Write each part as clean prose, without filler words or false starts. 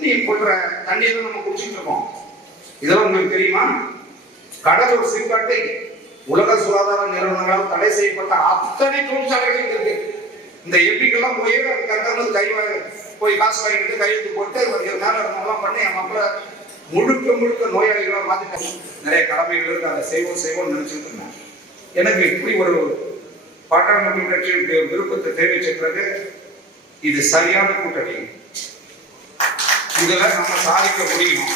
நீ போடுற தண்ணியை தான் நம்ம குடிச்சிட்டு இருக்கோம். இதெல்லாம் உங்களுக்கு தெரியுமா? கடலூர் சிப்காட்டை உலக சுகாதார நிறுவனங்களால் தடை செய்யப்பட்ட அத்தனை தொழிற்சாலைகளும் இருக்கு. இந்த எம்பிக்கெல்லாம் போய் கை போய் காசு வாங்கிட்டு கையெழுத்து போட்டு மேல இருந்தெல்லாம் பண்ணி என் மக்களை முழுக்க நோயாளிகளாக மாத்திட்டாங்க. நிறைய கடமைகள் இருக்கு, அதை செய்வோம் நினைச்சிட்டு இருந்தேன். எனக்கு இப்படி ஒரு பாட்டாளி மக்கள் கட்சி இப்படி ஒரு விருப்பத்தை தெரிவிச்ச பிறகு இது சரியான கூட்டணி, இதுல நம்ம சாதிக்க முடியும்.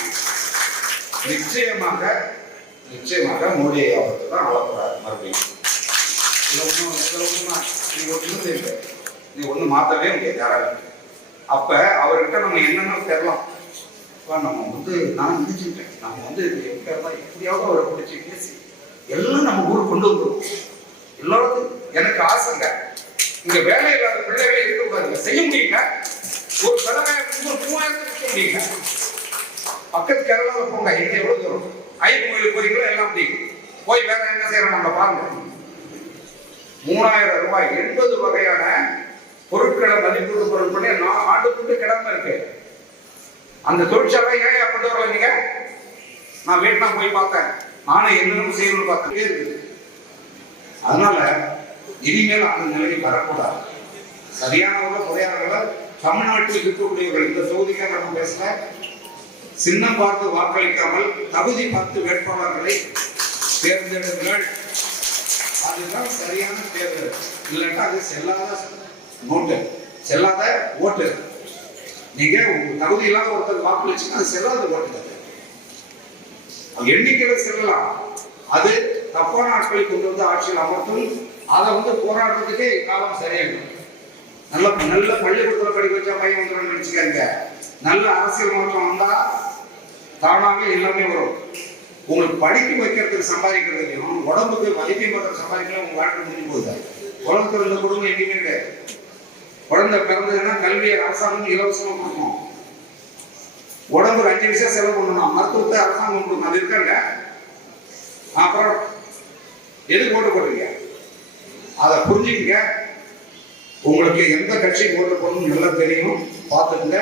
நிச்சயமாக மோடி ஆபத்து தான் அளப்படாது. மறுபடியும் நீ ஒண்ணு மாத்தவே முடியாது யாராலும். அப்ப அவர்கிட்ட நம்ம என்னென்ன தெரியலாம். நம்ம நான் நினைச்சுட்டேன், நம்ம எப்படியாவது அவரை பிடிச்சி பேசி எல்லாம் நம்ம ஊருக்கு கொண்டு வந்துடும். எல்லாரும் எனக்கு ஆசைங்க, இங்க வேலை இல்லாத பிள்ளைகளே இருக்க செய்ய முடியுங்க. ஒரு செலவை 3000 விற்க முடியுங்க. பக்கத்து கேரளாவில் போங்க, எங்க எவ்வளவு தூரம் ஐயப்பன் கோயிலுக்கு போறீங்களோ எல்லாம் முடியும். போய் வேற என்ன செய்யறோம் நம்ம பாருங்க. 3000 ரூபாய் 80 வகையான பொருட்களை மதிப்பீடு பொருள் பண்ணி ஆண்டுக்கு கிடமை இருக்கு. அந்த தொழிற்சாலை ஏன் அப்படி வரல? நீங்க நான் வியட்நாம் போய் பார்த்தேன், நானும் என்னென்ன செய்யணும்னு பார்த்தே இருக்குது. அதனால இனிமேல் அந்த நிலையை வரக்கூடாது. சரியானவர்கள் முறையானவர்கள் தமிழ்நாட்டில் இருக்கக்கூடியவர்கள். இந்த தொகுதிக்காக நம்ம பேசல, சின்னம் பார்த்து வாக்களிக்காமல் தகுதி பார்த்து வேட்பாளர்களை தேர்ந்தெடுங்கள். அதுதான் சரியான தேர்தல். இல்லைன்னா அது செல்லாத நோட்டு, செல்லாத ஓட்டு. நீங்க தகுதி இல்லாத ஒருத்தர் வாக்களிச்சுன்னா அது செல்லாத ஓட்டு. எண்ணிக்கையில செல்லலாம், அது தப்பான ஆட்களை கொண்டு வந்து ஆட்சியில் அமர்த்தும். அதை போராடுறதுக்கே காலம் சரியாகும். நல்ல பள்ளிக்கூடத்தில் படிக்க வச்சா பையன் வந்துடும் நினைச்சுக்காங்க. நல்ல அரசியல் மாற்றம் வந்தா தானாக எல்லாமே வரும். உங்களுக்கு படிக்க வைக்கிறதுக்கு சம்பாதிக்கிறதுலையும் உடம்புக்கு வலிமை பத்திர சம்பாதிக்கலாம். உங்க வாழ்க்கை முடிஞ்சு போகுது. உலகத்தில் இருந்த குடும்பம் எங்கேயுமே கிடையாது. குழந்தை பிறந்ததுன்னா கல்வியை அரசாங்கம் இலவசமா கொடுக்கணும். உடம்பு 5 விஷயம் செலவு பண்ணணும், மருத்துவத்தை அரசாங்கம் கொடுக்கணும். அது இருக்காங்க. அப்புறம் எதுக்கு ஓட்டு போடுறீங்க? அதை புரிஞ்சுக்கங்க. உங்களுக்கு எந்த கட்சி ஓட்டு போடணும்னு நல்லா தெரியும், பார்த்துக்குங்க.